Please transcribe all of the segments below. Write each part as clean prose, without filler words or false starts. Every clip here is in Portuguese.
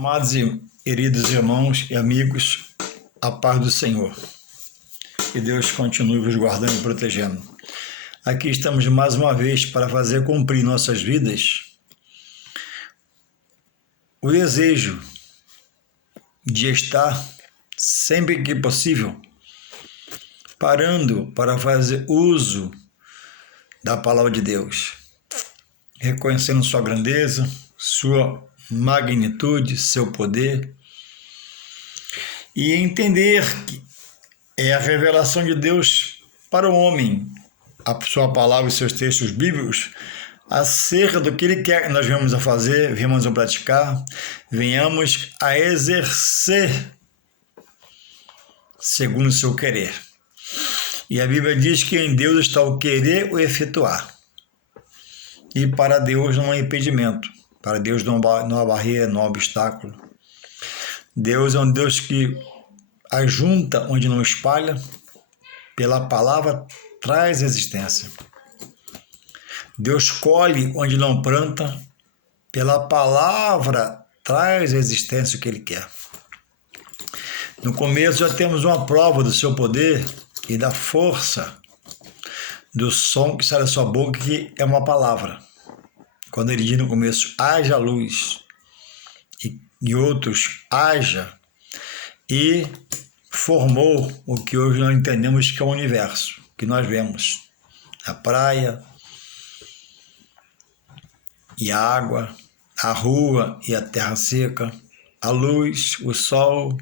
Amados e queridos irmãos e amigos, a paz do Senhor. Que Deus continue vos guardando e protegendo. Aqui estamos mais uma vez para fazer cumprir nossas vidas o desejo de estar, sempre que possível, parando para fazer uso da palavra de Deus, reconhecendo sua grandeza, sua magnitude, seu poder, e entender que é a revelação de Deus para o homem, a sua palavra e seus textos bíblicos, acerca do que Ele quer que nós venhamos a fazer, venhamos a praticar, venhamos a exercer segundo o seu querer. E a Bíblia diz que em Deus está o querer e o efetuar. E para Deus não há impedimento, para Deus não há barreira, não há obstáculo. Deus é um Deus que ajunta onde não espalha, pela palavra traz existência. Deus colhe onde não planta, pela palavra traz a existência o que Ele quer. No começo já temos uma prova do seu poder e da força do som que sai da sua boca, que é uma palavra. Quando Ele diz no começo, haja luz, e outros, haja, e formou o que hoje nós entendemos que é o universo, que nós vemos. A praia e a água, a rua e a terra seca, a luz, o sol,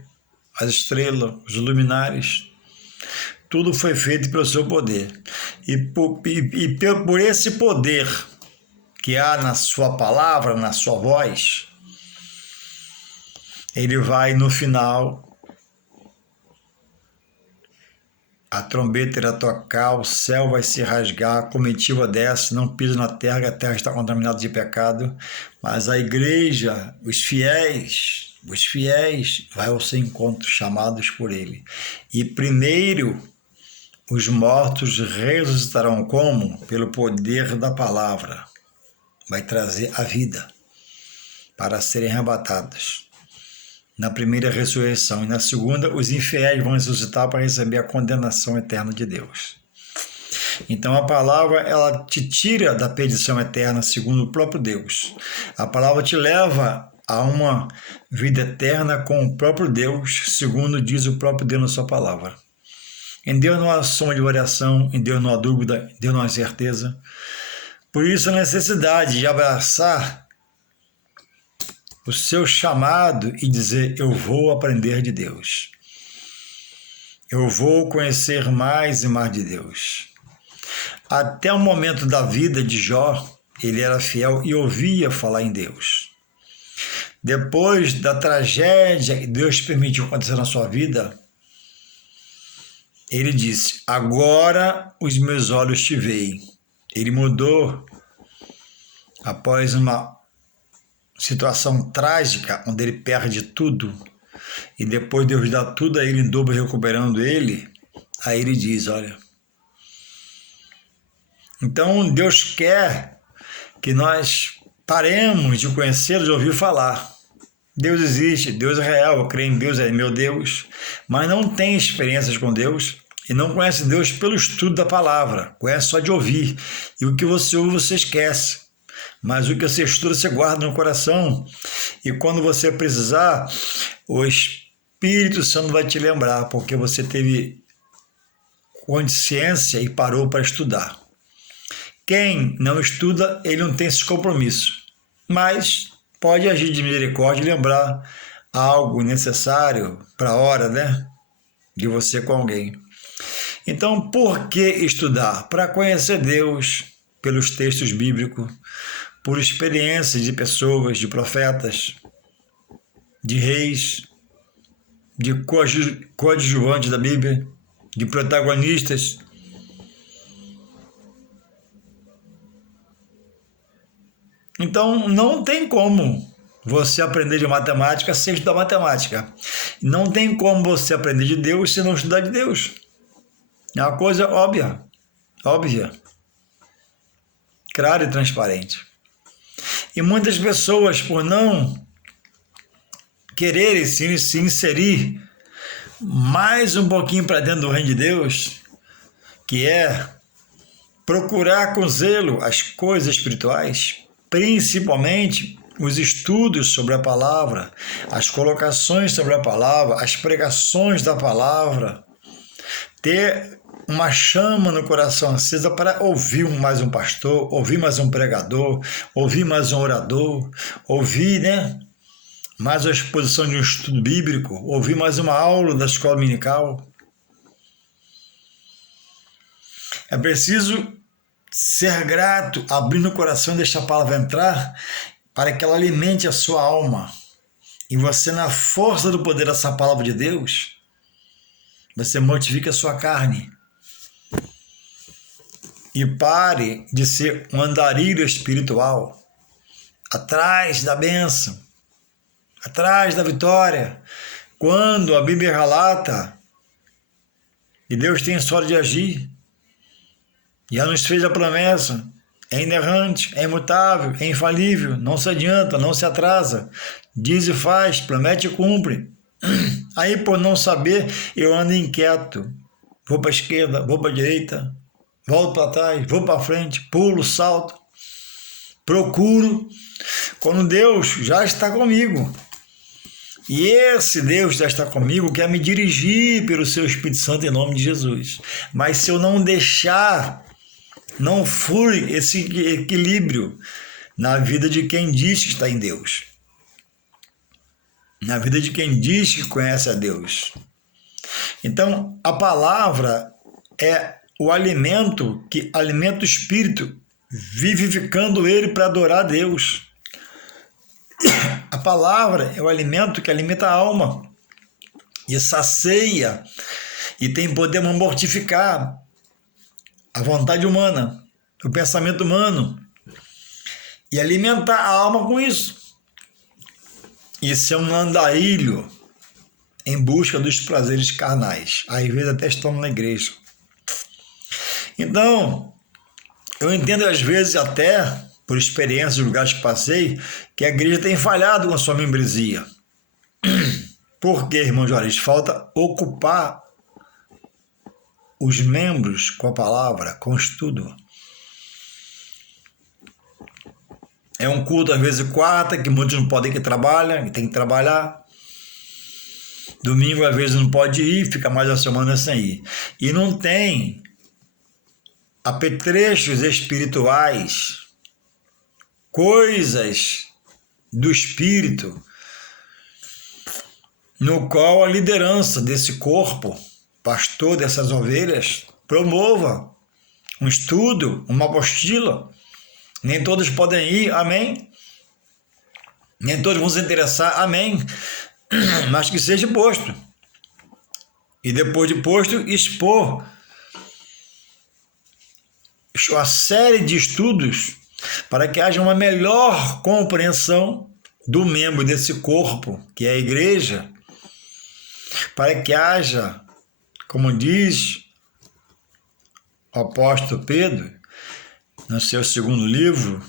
as estrelas, os luminares, tudo foi feito pelo seu poder. E por esse poder que há na sua palavra, na sua voz, Ele vai no final, a trombeta irá tocar, o céu vai se rasgar, a comitiva desce, não pisa na terra, a terra está contaminada de pecado, mas a igreja, os fiéis vai ao seu encontro, chamados por Ele. E primeiro, os mortos ressuscitarão como? Pelo poder da palavra. Vai trazer a vida para serem arrebatados. Na primeira ressurreição, e na segunda, os infiéis vão ressuscitar para receber a condenação eterna de Deus. Então a palavra, ela te tira da perdição eterna, segundo o próprio Deus. A palavra te leva a uma vida eterna com o próprio Deus, segundo diz o próprio Deus na sua palavra. Em Deus não há soma de variação, em Deus não há dúvida, em Deus não há certeza. Por isso a necessidade de abraçar o seu chamado e dizer, eu vou aprender de Deus. Eu vou conhecer mais e mais de Deus. Até o momento da vida de Jó, ele era fiel e ouvia falar em Deus. Depois da tragédia que Deus permitiu acontecer na sua vida, ele disse, agora os meus olhos te veem. Ele mudou após uma situação trágica, onde ele perde tudo, e depois Deus dá tudo a ele em dobro, recuperando ele, aí ele diz, olha, então Deus quer que nós paremos de conhecer, de ouvir falar. Deus existe, Deus é real, eu creio em Deus, é meu Deus, mas não tem experiências com Deus e não conhece Deus pelo estudo da palavra, conhece só de ouvir, e o que você ouve você esquece, mas o que você estuda você guarda no coração, e quando você precisar, o Espírito Santo vai te lembrar, porque você teve consciência e parou para estudar. Quem não estuda, ele não tem esse compromisso, mas pode agir de misericórdia e lembrar algo necessário para a hora, né, de você com alguém. Então, por que estudar? Para conhecer Deus pelos textos bíblicos, por experiências de pessoas, de profetas, de reis, de coadjuvantes da Bíblia, de protagonistas. Então, não tem como você aprender de matemática sem estudar matemática. Não tem como você aprender de Deus se não estudar de Deus. É uma coisa óbvia, clara e transparente. E muitas pessoas, por não querer se inserir mais um pouquinho para dentro do reino de Deus, que é procurar com zelo as coisas espirituais, principalmente os estudos sobre a palavra, as colocações sobre a palavra, as pregações da palavra, ter uma chama no coração acesa para ouvir mais um pastor, ouvir mais um pregador, ouvir mais um orador, ouvir, mais a exposição de um estudo bíblico, ouvir mais uma aula da escola dominical. É preciso ser grato, abrir no coração e deixar a palavra entrar para que ela alimente a sua alma. E você, na força do poder dessa palavra de Deus, você mortifica a sua carne. E pare de ser um andarilho espiritual, atrás da bênção, atrás da vitória, quando a Bíblia relata que Deus tem sorte de agir, já nos fez a promessa, é inerrante, é imutável, é infalível, não se adianta, não se atrasa, diz e faz, promete e cumpre. Aí, por não saber, eu ando inquieto, vou para a esquerda, vou para a direita, volto para trás, vou para frente, pulo, salto, procuro, quando Deus já está comigo. E esse Deus já está comigo, quer me dirigir pelo seu Espírito Santo em nome de Jesus. Mas se eu não deixar, não flui esse equilíbrio na vida de quem diz que está em Deus, na vida de quem diz que conhece a Deus. Então, a palavra é o alimento que alimenta o espírito, vivificando ele para adorar a Deus. A palavra é o alimento que alimenta a alma e sacia e tem poder de mortificar a vontade humana, o pensamento humano e alimentar a alma com isso. Isso é um andarilho em busca dos prazeres carnais, às vezes até estando na igreja. Então, eu entendo às vezes até, por experiências de lugares que passei, que a igreja tem falhado com a sua membresia. Por quê, irmão Juarez? Falta ocupar os membros com a palavra, com o estudo. É um culto, às vezes, quarta, que muitos não podem ir, que trabalham, e tem que trabalhar. Domingo, às vezes, não pode ir, fica mais uma semana sem ir. E não tem apetrechos espirituais, coisas do Espírito, no qual a liderança desse corpo, pastor dessas ovelhas, promova um estudo, uma apostila. Nem todos podem ir, amém? Nem todos vão se interessar, amém? Mas que seja posto. E depois de posto, expor a série de estudos para que haja uma melhor compreensão do membro desse corpo, que é a igreja, para que haja, como diz o apóstolo Pedro, no seu segundo livro,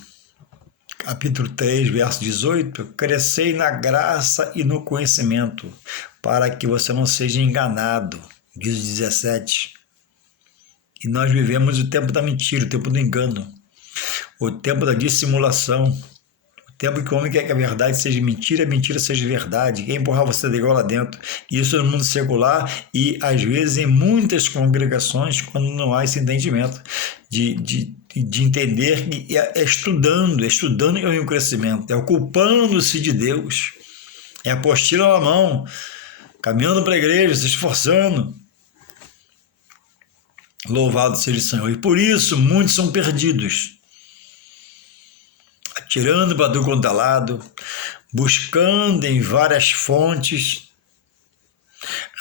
capítulo 3, verso 18, crescei na graça e no conhecimento, para que você não seja enganado, diz 17. E nós vivemos o tempo da mentira, o tempo do engano, o tempo da dissimulação, o tempo que o homem quer que a verdade seja mentira, a mentira seja verdade, quer empurrar você de igual lá dentro. Isso no mundo secular e, às vezes, em muitas congregações, quando não há esse entendimento de entender que é estudando em um crescimento, é ocupando-se de Deus, é apostila na mão, caminhando para a igreja, se esforçando. Louvado seja o Senhor. E por isso muitos são perdidos, atirando para tudo quanto é lado, buscando em várias fontes,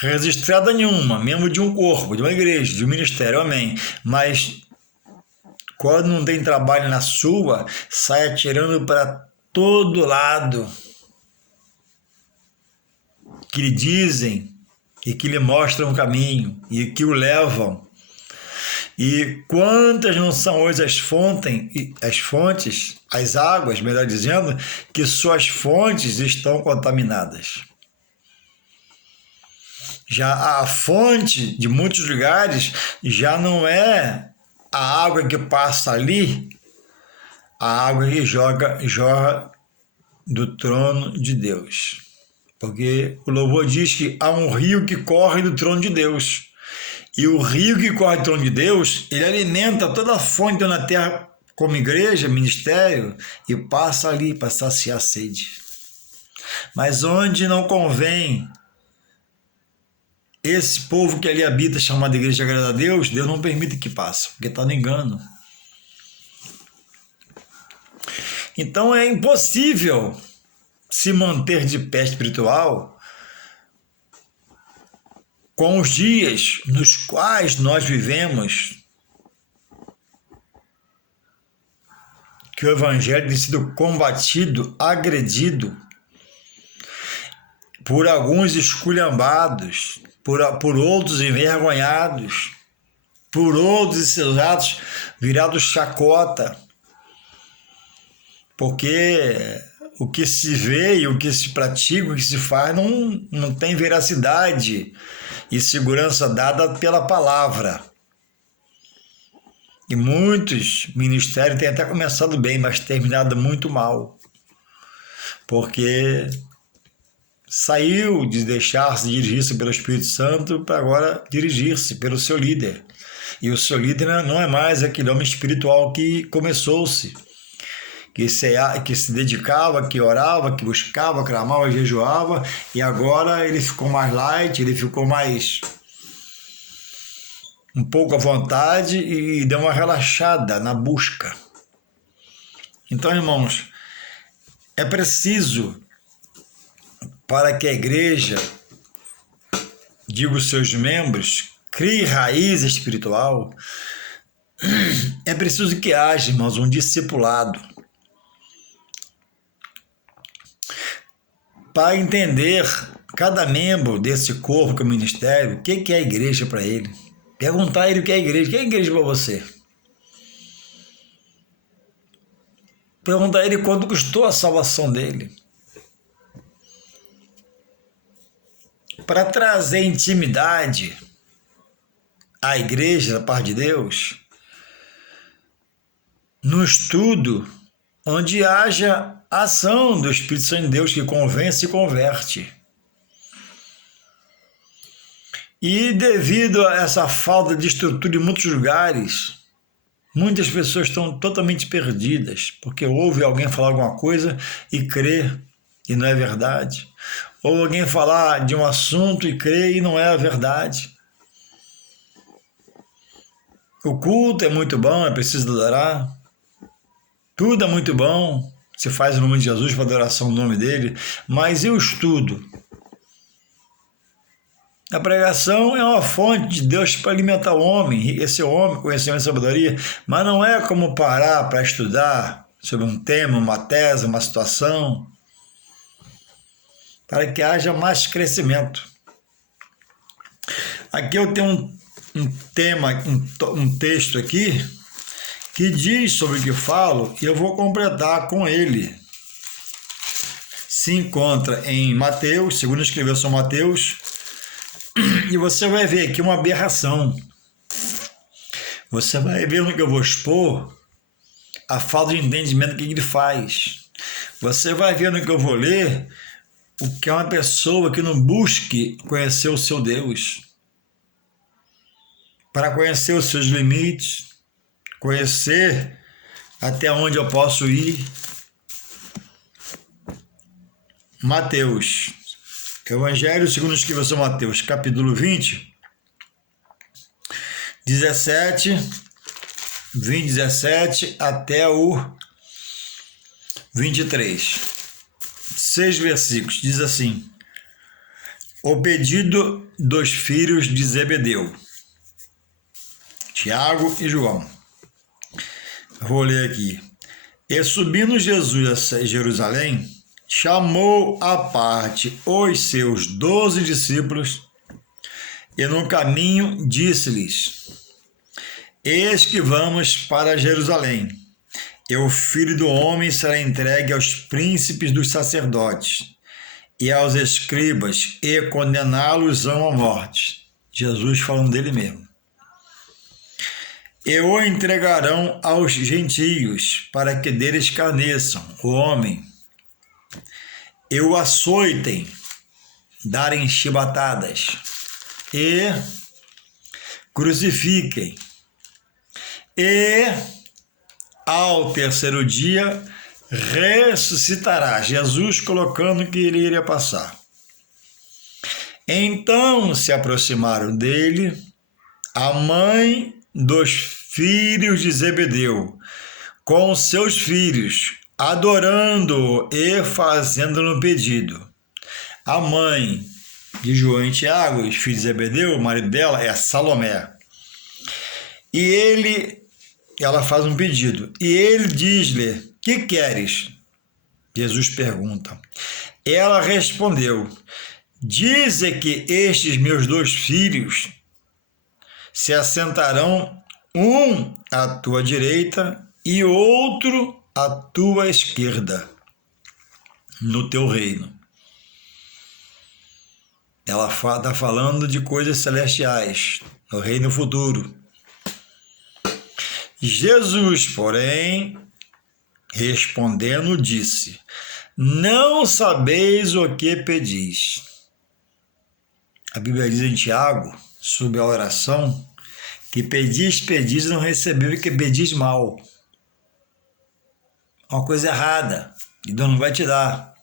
registrada nenhuma, membro de um corpo, de uma igreja, de um ministério, amém. Mas quando não tem trabalho na sua, sai atirando para todo lado, que lhe dizem e que lhe mostram o caminho e que o levam. E quantas não são hoje as fontes, as águas, melhor dizendo, que suas fontes estão contaminadas. Já a fonte de muitos lugares já não é a água que passa ali, a água que jorra do trono de Deus. Porque o louvor diz que há um rio que corre do trono de Deus. E o rio que corre do trono de Deus, ele alimenta toda a fonte na terra, como igreja, ministério, e passa ali para saciar a sede. Mas onde não convém esse povo que ali habita, chamado igreja agrada a Deus, Deus não permite que passe, porque está no engano. Então é impossível se manter de pé espiritual com os dias nos quais nós vivemos, que o evangelho tem sido combatido, agredido por alguns esculhambados, por outros envergonhados, por outros e seus atos virados chacota, porque o que se vê e o que se pratica, o que se faz, não tem veracidade e segurança dada pela palavra. E muitos ministérios têm até começado bem, mas terminado muito mal, porque saiu de deixar-se dirigir-se pelo Espírito Santo para agora dirigir-se pelo seu líder. E o seu líder não é mais aquele homem espiritual que começou-se, que se dedicava, que orava, que buscava, clamava, jejuava, e agora ele ficou mais light, ele ficou mais um pouco à vontade e deu uma relaxada na busca. Então, irmãos, é preciso, para que a igreja, digo os seus membros, crie raiz espiritual, é preciso que haja, irmãos, um discipulado. Para entender cada membro desse corpo que é o ministério, o que é a igreja para ele. Perguntar a ele o que é a igreja. O que é a igreja para você? Perguntar a ele quanto custou a salvação dele. Para trazer intimidade à igreja da parte de Deus, no estudo onde haja ação do Espírito Santo de Deus que convence e converte. E devido a essa falta de estrutura em muitos lugares, muitas pessoas estão totalmente perdidas, porque ouve alguém falar alguma coisa e crê, e não é verdade. Ou alguém falar de um assunto e crê e não é a verdade. O culto é muito bom, é preciso adorar. Tudo é muito bom, se faz o nome de Jesus para adoração do nome dele, mas e o estudo? A pregação é uma fonte de Deus para alimentar o homem, esse homem, conhecimento e sabedoria, mas não é como parar para estudar sobre um tema, uma tese, uma situação, para que haja mais crescimento. Aqui eu tenho um texto aqui, que diz sobre o que falo, e eu vou completar com ele. Se encontra em Mateus, segundo escreveu São Mateus, e você vai ver aqui uma aberração. Você vai ver no que eu vou expor a falta de entendimento que ele faz. Você vai ver no que eu vou ler o que é uma pessoa que não busque conhecer o seu Deus, para conhecer os seus limites, conhecer até onde eu posso ir. Mateus, Evangelho segundo escreveu São Mateus, capítulo 20, 17 até o 23. 6 versículos, diz assim: O pedido dos filhos de Zebedeu, Tiago e João. Vou ler aqui. E subindo Jesus a Jerusalém, chamou à parte os seus 12 discípulos e no caminho disse-lhes: Eis que vamos para Jerusalém, e o Filho do Homem será entregue aos príncipes dos sacerdotes e aos escribas e condená-los-ão à morte. Jesus falando dele mesmo. E o entregarão aos gentios, para que dele escarneçam o homem, e o açoitem, darem chibatadas, e crucifiquem, e ao terceiro dia ressuscitará. Jesus colocando que ele iria passar. Então se aproximaram dele a mãe dos filhos de Zebedeu, com seus filhos, adorando-o e fazendo-lhe pedido. A mãe de João e Tiago, os filhos de Zebedeu, o marido dela é Salomé. E ela faz um pedido. E ele diz-lhe: que queres? Jesus pergunta. Ela respondeu: dize que estes meus dois filhos se assentarão, um à tua direita e outro à tua esquerda, no teu reino. Ela está falando de coisas celestiais, no reino futuro. Jesus, porém, respondendo, disse: não sabeis o que pedis. A Bíblia diz em Tiago, sobre a oração, que pedis e não recebeu, que pedis mal. Uma coisa errada, e Deus não vai te dar.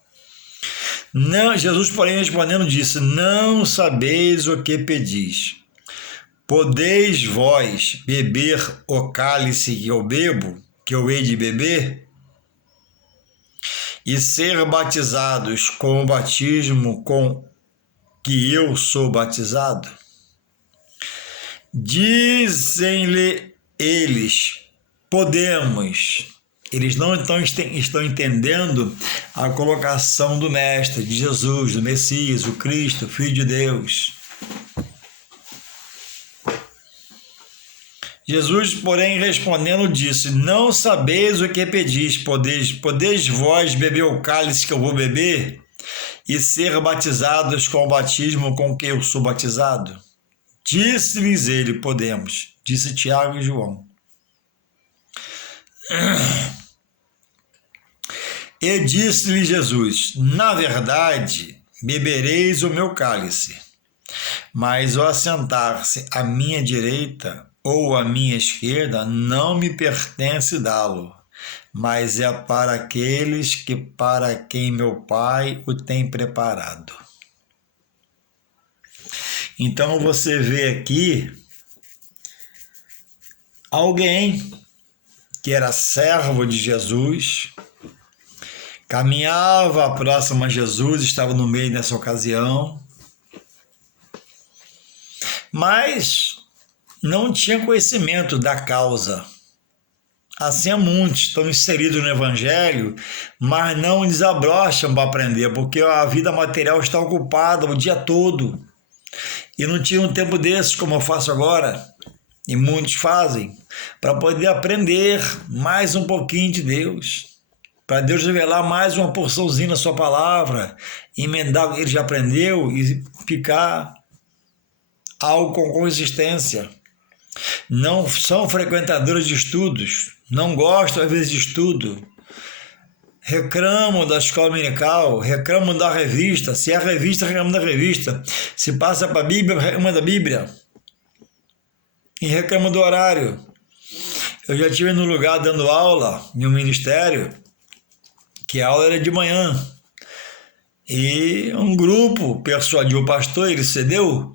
Não, Jesus, porém, respondendo, disse: não sabeis o que pedis. Podeis vós beber o cálice que eu bebo, que eu hei de beber, e ser batizados com o batismo com que eu sou batizado? Dizem-lhe eles: podemos. Eles não estão entendendo a colocação do Mestre, de Jesus, do Messias, o Cristo, Filho de Deus. Jesus, porém, respondendo, disse: não sabeis o que pedis. Podeis vós beber o cálice que eu vou beber e ser batizados com o batismo com que eu sou batizado? Disse-lhes ele: podemos. Disse Tiago e João. E disse-lhe Jesus: na verdade, bebereis o meu cálice, mas o assentar-se à minha direita ou à minha esquerda não me pertence dá-lo, mas é para aqueles que para quem meu Pai o tem preparado. Então você vê aqui alguém que era servo de Jesus, caminhava próximo a Jesus, estava no meio nessa ocasião, mas não tinha conhecimento da causa. Assim há muitos estão inseridos no Evangelho, mas não desabrocham para aprender, porque a vida material está ocupada o dia todo. E não tinha um tempo desses, como eu faço agora, e muitos fazem, para poder aprender mais um pouquinho de Deus, para Deus revelar mais uma porçãozinha na sua palavra, emendar o que ele já aprendeu e ficar algo com consistência. Não são frequentadores de estudos, não gostam às vezes de estudo, reclamam da escola dominical, reclamam da revista, se é revista, reclamam da revista, se passa para a Bíblia, reclamam da Bíblia, e reclamam do horário. Eu já estive no lugar dando aula em um ministério, que a aula era de manhã, e um grupo persuadiu o pastor, ele cedeu,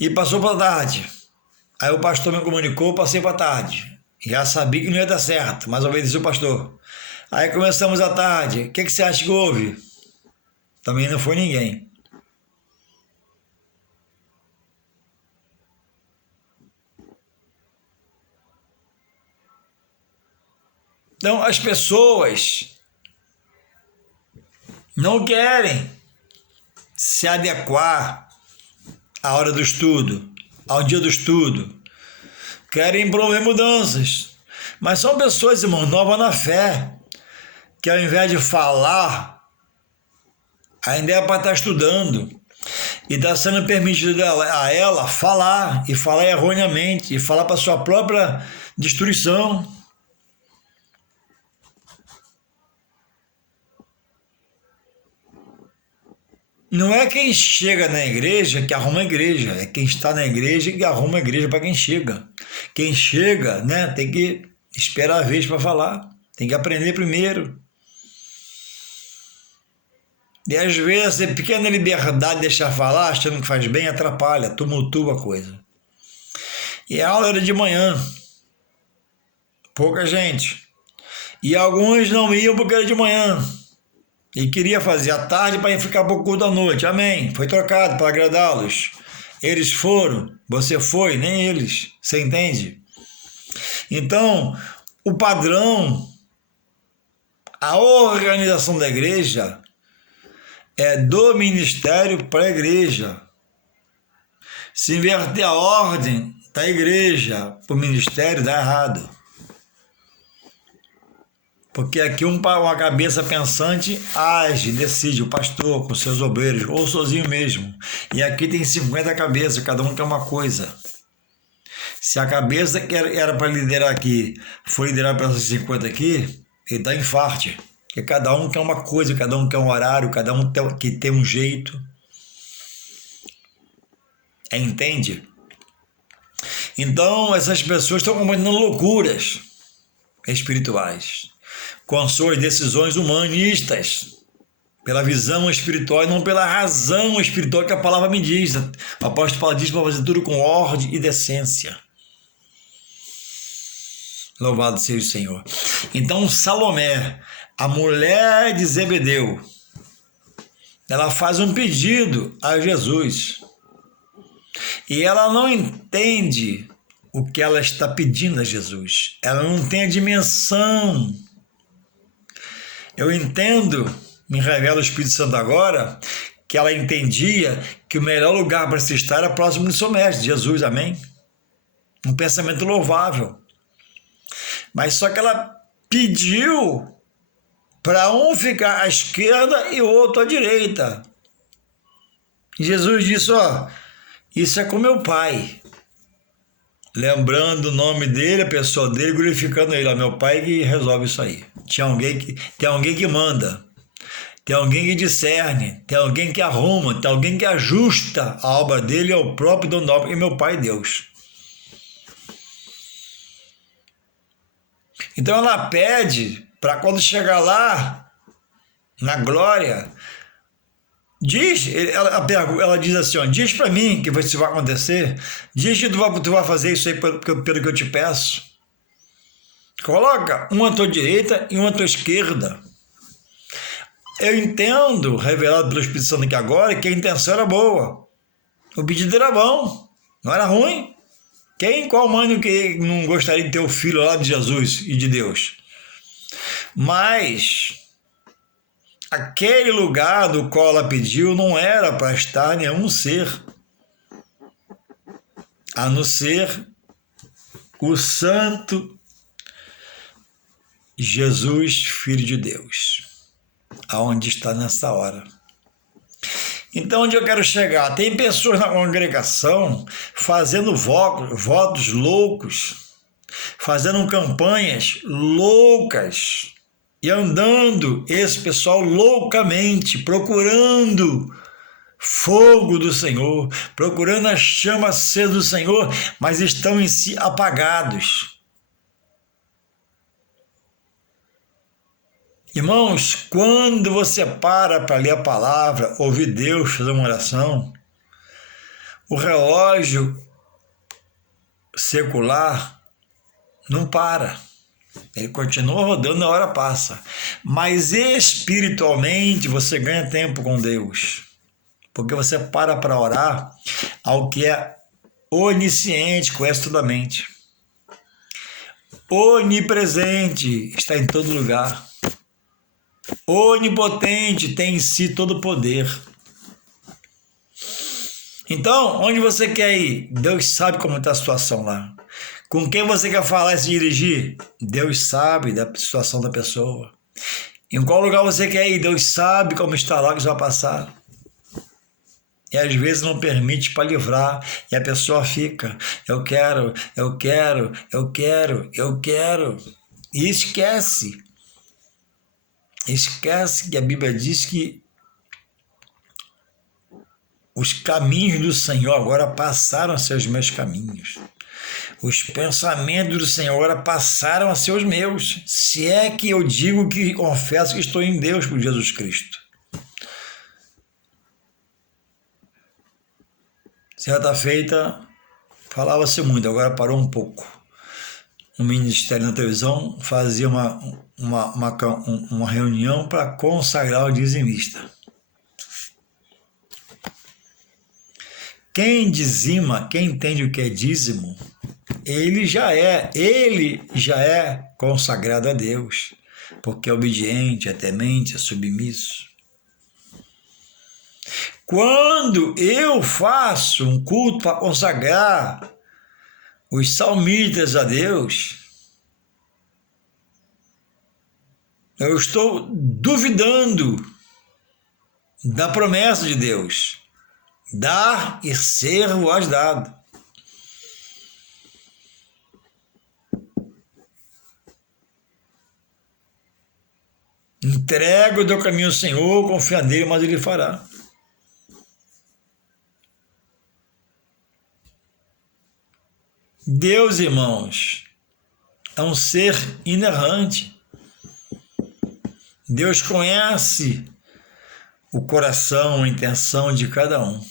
e passou para a tarde. Aí o pastor me comunicou, passei para a tarde. Já sabia que não ia dar certo, mas obedeci o pastor. Aí começamos à tarde. O que você acha que houve? Também não foi ninguém. Então as pessoas não querem se adequar à hora do estudo, ao dia do estudo, querem promover mudanças, mas são pessoas, irmão, novas na fé, que ao invés de falar ainda é para estar estudando. E está sendo permitido a ela falar, e falar erroneamente, e falar para sua própria destruição. Não é quem chega na igreja que arruma a igreja, é quem está na igreja que arruma a igreja para quem chega. Quem chega, né, tem que esperar a vez para falar, tem que aprender primeiro. E às vezes a pequena liberdade de deixar falar, achando que faz bem, atrapalha, tumultua a coisa. E a aula era de manhã, pouca gente. E alguns não iam porque era de manhã. E queria fazer à tarde para ficar para o culto da noite. Amém. Foi trocado para agradá-los. Eles foram, você foi, nem eles. Você entende? Então, o padrão, a organização da igreja é do ministério para a igreja. Se inverter a ordem da igreja para o ministério, dá errado. Porque aqui uma cabeça pensante age, decide, o pastor com seus obreiros, ou sozinho mesmo. E aqui tem 50 cabeças, cada um quer uma coisa. Se a cabeça que era para liderar aqui for liderar para essas 50 aqui, ele dá infarte. Porque cada um quer uma coisa, cada um quer um horário, cada um tem um jeito. Entende? Então, essas pessoas estão cometendo loucuras espirituais, com suas decisões humanistas, pela visão espiritual e não pela razão espiritual que a palavra me diz. O apóstolo Paulo diz para fazer tudo com ordem e decência. Louvado seja o Senhor. Então, Salomé, a mulher de Zebedeu, ela faz um pedido a Jesus. E ela não entende o que ela está pedindo a Jesus. Ela não tem a dimensão. Eu entendo, me revela o Espírito Santo agora, que ela entendia que o melhor lugar para se estar era próximo do seu mestre, Jesus, amém? Um pensamento louvável. Mas só que ela pediu para um ficar à esquerda e o outro à direita. E Jesus disse, ó, isso é com meu Pai. Lembrando o nome dele, a pessoa dele, glorificando ele. Ó, meu Pai que resolve isso aí. Tem alguém que manda. Tem alguém que discerne. Tem alguém que arruma. Tem alguém que ajusta a obra dele ao próprio dono da obra, que é meu Pai Deus. Então ela pede para quando chegar lá, na glória, ela diz assim, ó, diz para mim que isso vai acontecer, diz que tu vai fazer isso aí pelo que eu te peço. Coloca um à tua direita e um à tua esquerda. Eu entendo, revelado pelo Espírito Santo aqui agora, que a intenção era boa. O pedido era bom, não era ruim. Qual mãe que não gostaria de ter o filho lá de Jesus e de Deus? Mas aquele lugar do qual ela pediu não era para estar nenhum ser, a não ser o Santo Jesus, Filho de Deus, aonde está nessa hora. Então, onde eu quero chegar? Tem pessoas na congregação fazendo votos loucos, fazendo campanhas loucas e andando esse pessoal loucamente, procurando fogo do Senhor, procurando a chama acesa do Senhor, mas estão em si apagados. Irmãos, quando você para ler a palavra, ouvir Deus, fazer uma oração, o relógio secular não para. Ele continua rodando, a hora passa. Mas espiritualmente você ganha tempo com Deus. Porque você para orar ao que é onisciente, conhece toda a mente. Onipresente, está em todo lugar. Onipotente, tem em si todo o poder. Então, onde você quer ir? Deus sabe como está a situação lá. Com quem você quer falar e se dirigir? Deus sabe da situação da pessoa. Em qual lugar você quer ir? Deus sabe como está lá que você vai passar. E às vezes não permite para livrar, e a pessoa fica, eu quero, eu quero, eu quero, eu quero, e esquece. Esquece que a Bíblia diz que os caminhos do Senhor agora passaram a ser os meus caminhos. Os pensamentos do Senhor agora passaram a ser os meus. Se é que eu digo que confesso que estou em Deus por Jesus Cristo. Certa feita, falava-se muito, agora parou um pouco. Um ministério na televisão fazia uma reunião para consagrar o dizimista. Quem dizima, quem entende o que é dízimo, ele já é consagrado a Deus, porque é obediente, é temente, é submisso. Quando eu faço um culto para consagrar os salmistas a Deus, eu estou duvidando da promessa de Deus. Dar e ser-vos dado. Entrega o teu caminho ao Senhor, confia nele, mas ele fará. Deus, irmãos, é um ser inerrante. Deus conhece o coração, a intenção de cada um.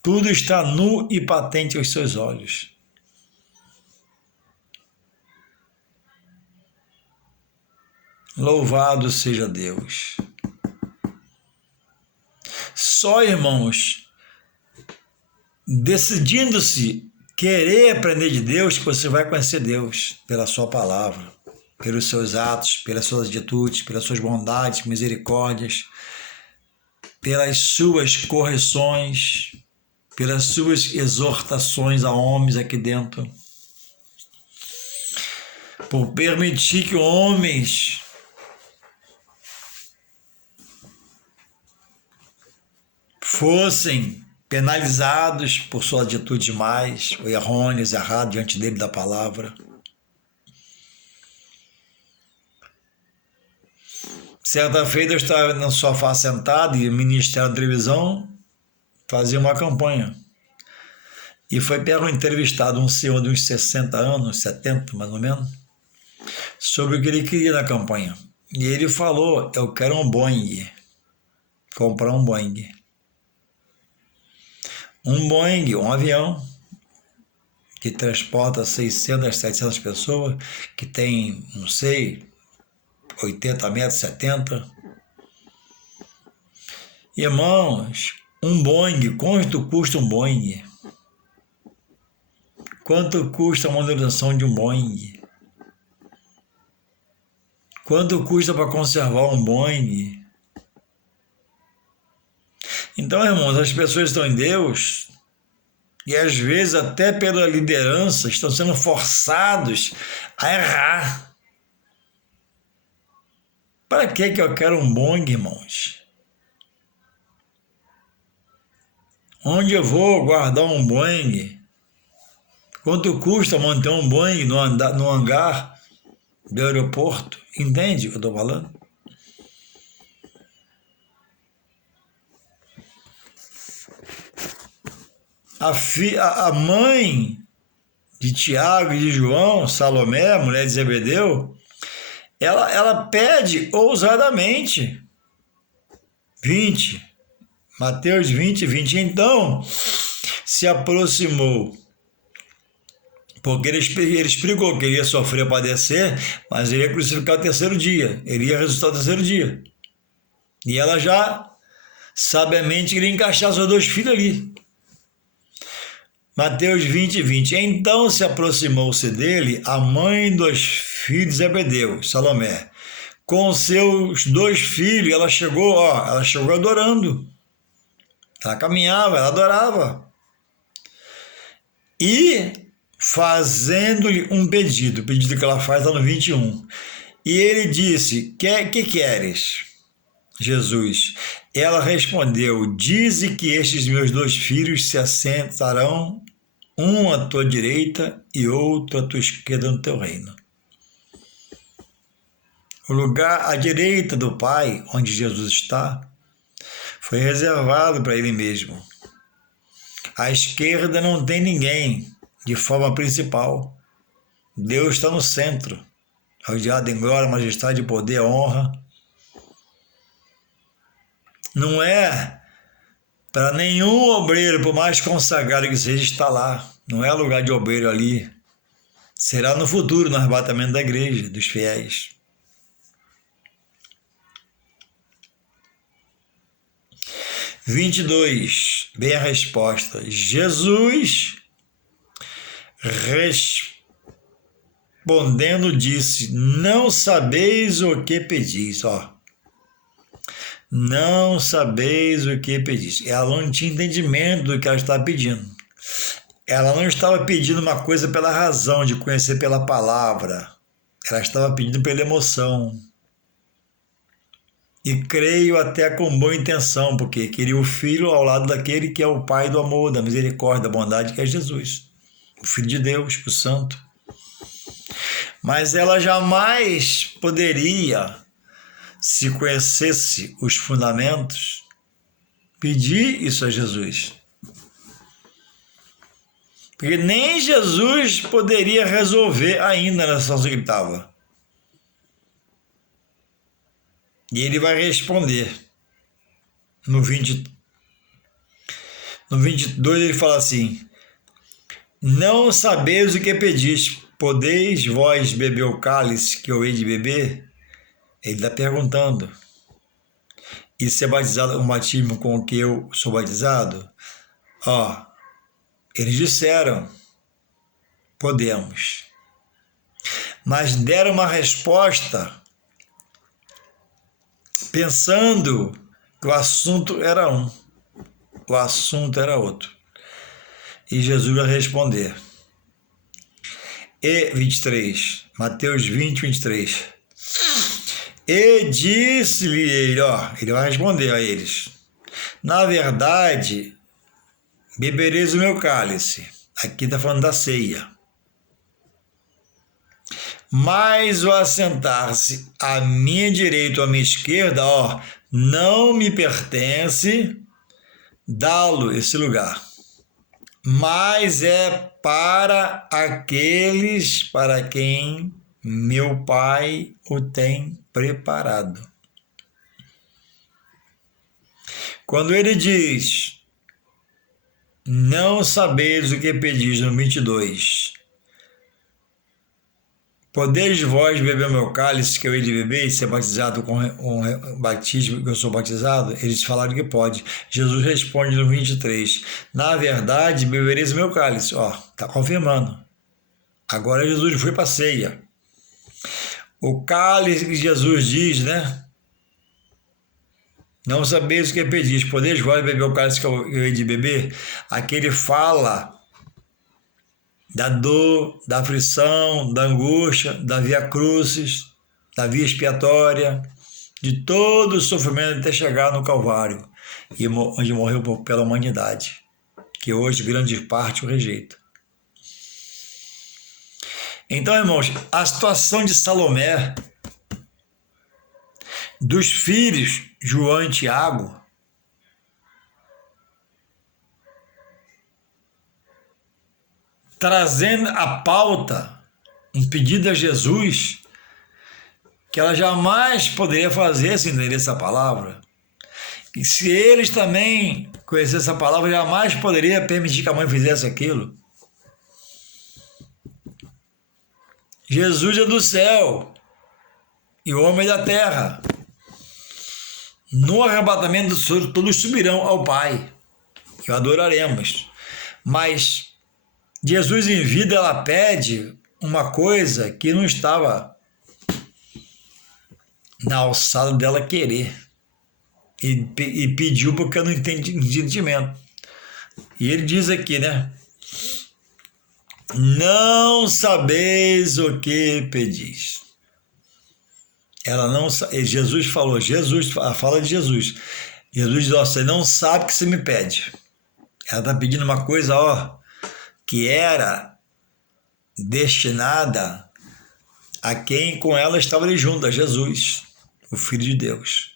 Tudo está nu e patente aos seus olhos. Louvado seja Deus. Só, irmãos, decidindo-se querer aprender de Deus, que você vai conhecer Deus pela sua palavra, pelos seus atos, pelas suas atitudes, pelas suas bondades, misericórdias, pelas suas correções, pelas suas exortações a homens aqui dentro, por permitir que homens fossem penalizados por suas atitudes mais ou errôneas, erradas diante dele da palavra. Certa feita eu estava no sofá sentado e o ministério da televisão fazia uma campanha. E foi entrevistado um senhor de uns 60 anos, 70 mais ou menos, sobre o que ele queria na campanha. E ele falou, eu quero um Boeing, comprar um Boeing. Um Boeing, um avião que transporta 600, 700 pessoas, que tem, não sei, 80 metros, 70. Irmãos, um Boeing, quanto custa um Boeing? Quanto custa a manutenção de um Boeing? Quanto custa para conservar um Boeing? Então, irmãos, as pessoas estão em Deus e às vezes até pela liderança estão sendo forçados a errar. Para que eu quero um Boeing, irmãos? Onde eu vou guardar um Boeing? Quanto custa manter um Boeing no hangar do aeroporto? Entende o que eu estou falando? A mãe de Tiago e de João, Salomé, mulher de Zebedeu, ela pede ousadamente 20, Mateus 20, 20. Então se aproximou, porque ele explicou que ele ia sofrer, padecer, mas ele ia crucificar o terceiro dia, ele ia ressuscitar o terceiro dia. E ela já sabiamente queria encaixar seus dois filhos ali. Mateus 20, 20. Então se aproximou-se dele a mãe dos filhos de Zebedeu, Salomé. Com seus dois filhos, ela chegou adorando. Ela caminhava, ela adorava. E fazendo-lhe um pedido, o pedido que ela faz está no 21. E ele disse: que queres, Jesus? Ela respondeu: dize que estes meus dois filhos se assentarão, um à tua direita e outro à tua esquerda no teu reino. O lugar à direita do Pai, onde Jesus está, foi reservado para ele mesmo. À esquerda não tem ninguém, de forma principal. Deus está no centro, rodeado em glória, majestade, poder, honra. Não é para nenhum obreiro, por mais consagrado que seja, estar lá. Não é lugar de obreiro ali. Será no futuro, no arrebatamento da igreja, dos fiéis. 22, bem a resposta. Jesus respondendo disse: não sabeis o que pedis. Não sabeis o que pedis. Ela não tinha entendimento do que ela estava pedindo. Ela não estava pedindo uma coisa pela razão de conhecer pela palavra. Ela estava pedindo pela emoção. E creio até com boa intenção, porque queria o Filho ao lado daquele que é o Pai do amor, da misericórdia, da bondade, que é Jesus, o Filho de Deus, o Santo. Mas ela jamais poderia, se conhecesse os fundamentos, pedir isso a Jesus. Porque nem Jesus poderia resolver ainda na situação que ele estava. E ele vai responder. No 22 ele fala assim: não sabeis o que pedis, podeis vós beber o cálice que eu hei de beber? Ele está perguntando. E ser batizado o batismo com o que eu sou batizado? Eles disseram: podemos. Mas deram uma resposta pensando que o assunto era um, o assunto era outro. E Jesus vai responder. E 23, Mateus 20, 23. E disse-lhe ele, ele vai responder a eles: na verdade, bebereis o meu cálice. Aqui está falando da ceia. Mas o assentar-se à minha direita ou à minha esquerda, não me pertence dá-lo esse lugar. Mas é para aqueles para quem meu Pai o tem preparado. Quando ele diz: não sabeis o que pedis, no 22, podeis vós beber meu cálice que eu hei de beber e ser batizado com o batismo que eu sou batizado? Eles falaram que pode. Jesus responde no 23, na verdade bebereis o meu cálice. Está confirmando. Agora Jesus foi para a ceia. O cálice que Jesus diz, né? Não sabeis o que pedis, podeis vós beber o cálice que eu hei de beber? Aqui ele fala da dor, da aflição, da angústia, da via crucis, da via expiatória, de todo o sofrimento até chegar no Calvário, onde morreu pela humanidade, que hoje grande parte o rejeita. Então, irmãos, a situação de Salomé, dos filhos João e Tiago, trazendo a pauta, um pedido a Jesus, que ela jamais poderia fazer se entender essa palavra. E se eles também conhecessem essa palavra, jamais poderia permitir que a mãe fizesse aquilo. Jesus é do céu e o homem é da terra. No arrebatamento do Senhor, todos subirão ao Pai e o adoraremos. Mas Jesus em vida, ela pede uma coisa que não estava na alçada dela querer. E pediu porque eu não entendi entendimento. E ele diz aqui, né? Não sabeis o que pedis. Ela não, Jesus falou, a fala de Jesus. Jesus diz, ó, você não sabe o que você me pede. Ela está pedindo uma coisa, ó, que era destinada a quem com ela estava ali junto, a Jesus, o Filho de Deus.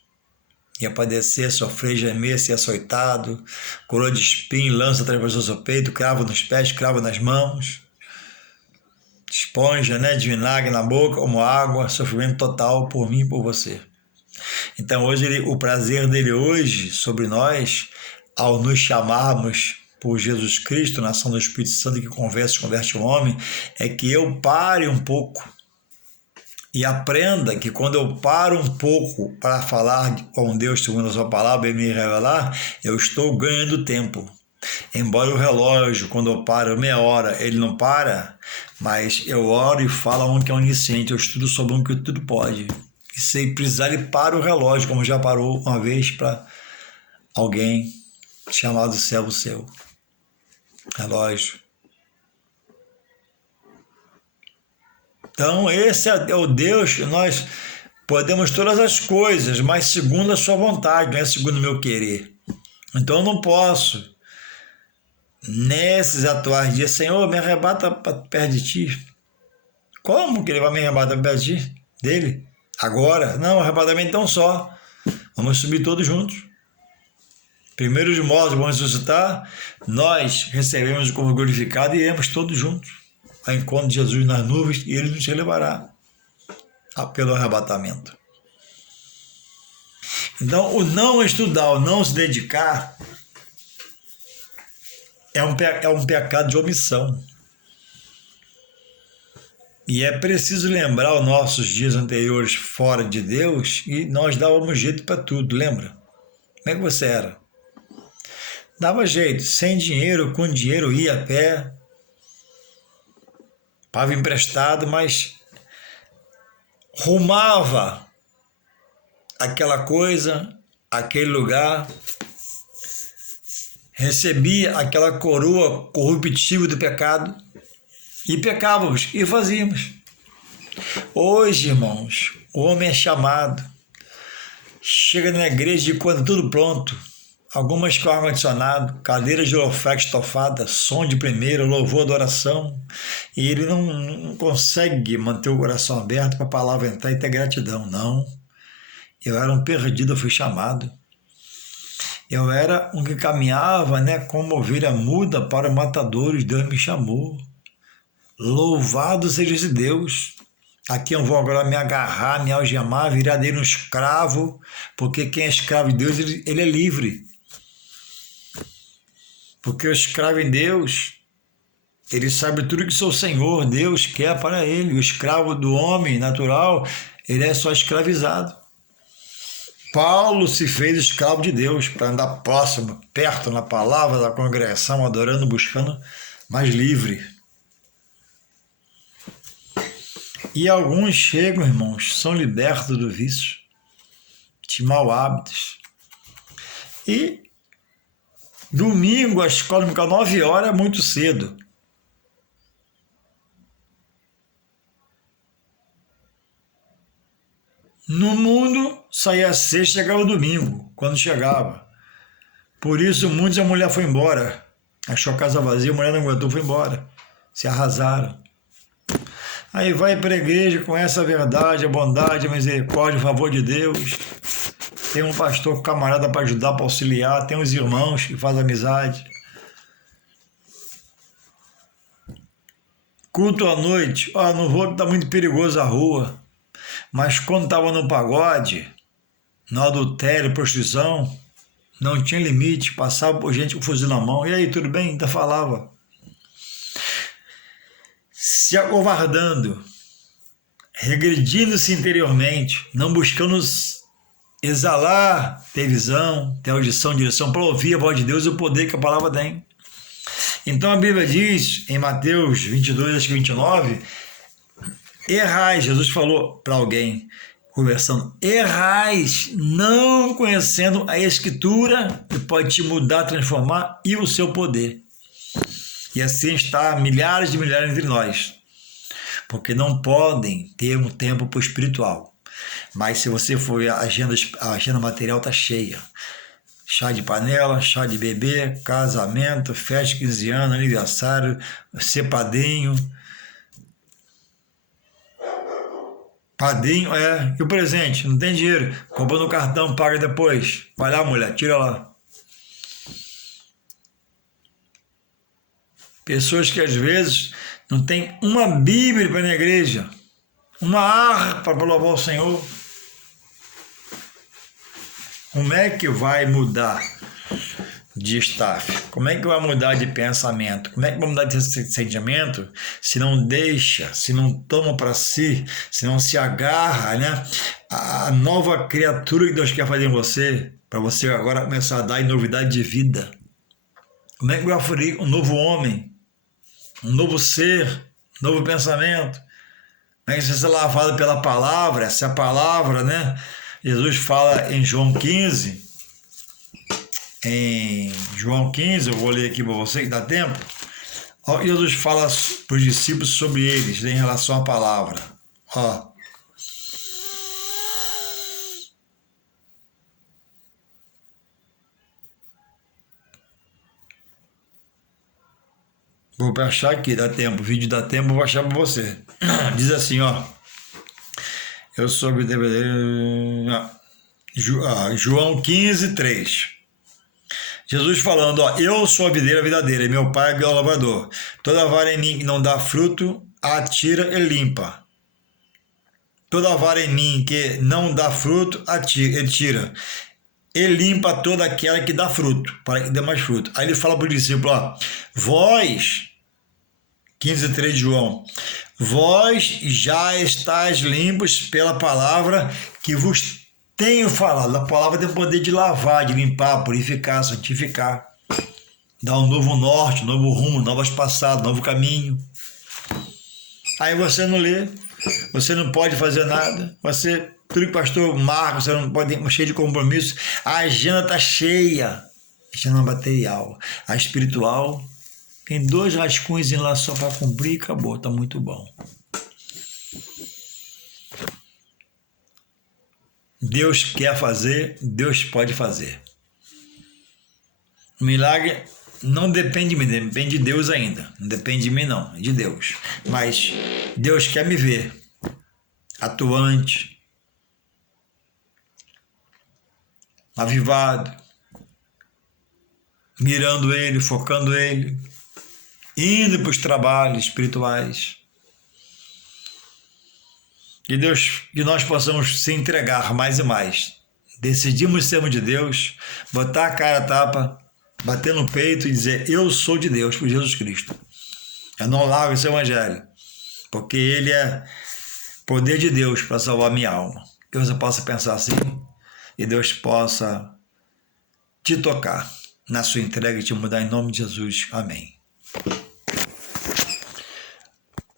Ia padecer, sofrer, gemer, ser açoitado, coroa de espinho, lança atravessou seu peito, cravo nos pés, cravo nas mãos, esponja, né, de vinagre na boca, como água, sofrimento total por mim e por você. Então hoje o prazer dele hoje sobre nós, ao nos chamarmos por Jesus Cristo, na ação do Espírito Santo que converte o homem, é que eu pare um pouco e aprenda que quando eu paro um pouco para falar com Deus segundo a sua palavra e me revelar, eu estou ganhando tempo. Embora o relógio, quando eu paro meia hora, ele não para, mas eu oro e falo a um que é onisciente, eu estudo sobre um que tudo pode. E se precisar, ele para o relógio, como já parou uma vez para alguém chamado servo seu. Relógio. Então, esse é o Deus, nós podemos todas as coisas, mas segundo a sua vontade, não é segundo o meu querer. Então, eu não posso, nesses atuais dias, Senhor, me arrebata perto de ti. Como que ele vai me arrebatar perto de ti? Dele? Agora? Não, arrebatamento tão só. Vamos subir todos juntos. Primeiro de mortos vamos ressuscitar, nós recebemos o corpo glorificado e iremos todos juntos ao encontro de Jesus nas nuvens e ele nos levará pelo arrebatamento. Então, o não estudar, o não se dedicar é um pecado de omissão. E é preciso lembrar os nossos dias anteriores fora de Deus e nós dávamos jeito para tudo, lembra? Como é que você era? Dava jeito, sem dinheiro, com dinheiro, ia a pé, pagava emprestado, mas rumava aquela coisa, aquele lugar, recebia aquela coroa corruptível do pecado e pecávamos e fazíamos. Hoje, irmãos, o homem é chamado, chega na igreja de quando tudo pronto, algumas com ar-condicionado, cadeiras de holofote estofada, som de primeira, louvor, adoração, e ele não consegue manter o coração aberto para a palavra entrar e ter gratidão. Não, eu era um perdido, eu fui chamado. Eu era um que caminhava, né, como ovelha muda para matadores, Deus me chamou. Louvado seja esse Deus. Aqui eu vou agora me agarrar, me algemar, virar dele um escravo, porque quem é escravo de Deus, ele é livre. Porque o escravo em Deus, ele sabe tudo que seu Senhor, Deus, quer para ele. O escravo do homem natural, ele é só escravizado. Paulo se fez escravo de Deus para andar próximo, perto na palavra da congregação, adorando, buscando, mais livre. E alguns chegam, irmãos, são libertos do vício, de maus hábitos. E domingo, a escola dominical, 9 horas, é muito cedo. No mundo, saía sexta e chegava domingo, quando chegava. Por isso, muitas a mulher foi embora. Achou a casa vazia, a mulher não aguentou, foi embora. Se arrasaram. Aí vai para a igreja com essa verdade, a bondade, a misericórdia, o favor de Deus. Tem um pastor camarada para ajudar, para auxiliar. Tem os irmãos que fazem amizade. Culto à noite. Não vou, está muito perigoso a rua. Mas quando estava no pagode, no adultério, prostituição, não tinha limite. Passava por gente com fuzil na mão. E aí, tudo bem? Ainda falava. Se acovardando, regredindo-se interiormente, não buscando exalar, ter visão, ter audição, direção, para ouvir a voz de Deus e o poder que a palavra tem. Então a Bíblia diz, em Mateus 22, acho que 29, errais, Jesus falou para alguém, conversando, errais, não conhecendo a Escritura, que pode te mudar, transformar, e o seu poder. E assim está milhares de milhares entre nós, porque não podem ter um tempo para o espiritual. Mas se você for, a agenda material está cheia. Chá de panela, chá de bebê, casamento, festa de 15 anos, aniversário, ser padrinho. Padrinho, e o presente? Não tem dinheiro. Compra no cartão, paga depois. Vai lá, mulher, tira lá. Pessoas que às vezes não tem uma Bíblia para ir na igreja, uma harpa para louvar o Senhor. Como é que vai mudar de staff? Como é que vai mudar de pensamento? Como é que vai mudar de sentimento se não deixa, se não toma para si, se não se agarra, né? A nova criatura que Deus quer fazer em você, para você agora começar a dar em novidade de vida. Como é que vai fluir um novo homem, um novo ser, um novo pensamento? Como é que você vai ser lavado pela palavra, essa palavra, né? Jesus fala em João 15, eu vou ler aqui para você que dá tempo. Jesus fala para os discípulos sobre eles, em relação à palavra. Vou achar aqui, dá tempo, o vídeo dá tempo, vou achar para você. Diz assim, eu sou João 15, 3. Jesus falando, eu sou a videira verdadeira e meu pai é o lavrador. Toda vara em mim que não dá fruto, a tira e limpa. Toda vara em mim que não dá fruto, ele tira. Ele limpa toda aquela que dá fruto, para que dê mais fruto. Aí ele fala para o discípulo, vós, 15:3 de João, vós já estáis limpos pela palavra que vos tenho falado. A palavra tem o poder de lavar, de limpar, purificar, santificar, dar um novo norte, um novo rumo, novas passadas, novo caminho. Aí você não lê, você não pode fazer nada, tudo que o pastor marca, você não pode, cheio de compromisso. A agenda está cheia, a agenda material. A espiritual tem 2 rascunhos lá só para cumprir e acabou, está muito bom. Deus quer fazer, Deus pode fazer. O milagre não depende de mim, depende de Deus ainda. Não depende de mim não, é de Deus. Mas Deus quer me ver atuante, avivado, mirando Ele, focando Ele, indo para os trabalhos espirituais. Que nós possamos se entregar mais e mais. Decidimos sermos de Deus, botar a cara a tapa, bater no peito e dizer, eu sou de Deus, por Jesus Cristo. Eu não largo esse evangelho, porque ele é poder de Deus para salvar minha alma. Que você possa pensar assim e Deus possa te tocar na sua entrega e te mudar em nome de Jesus. Amém.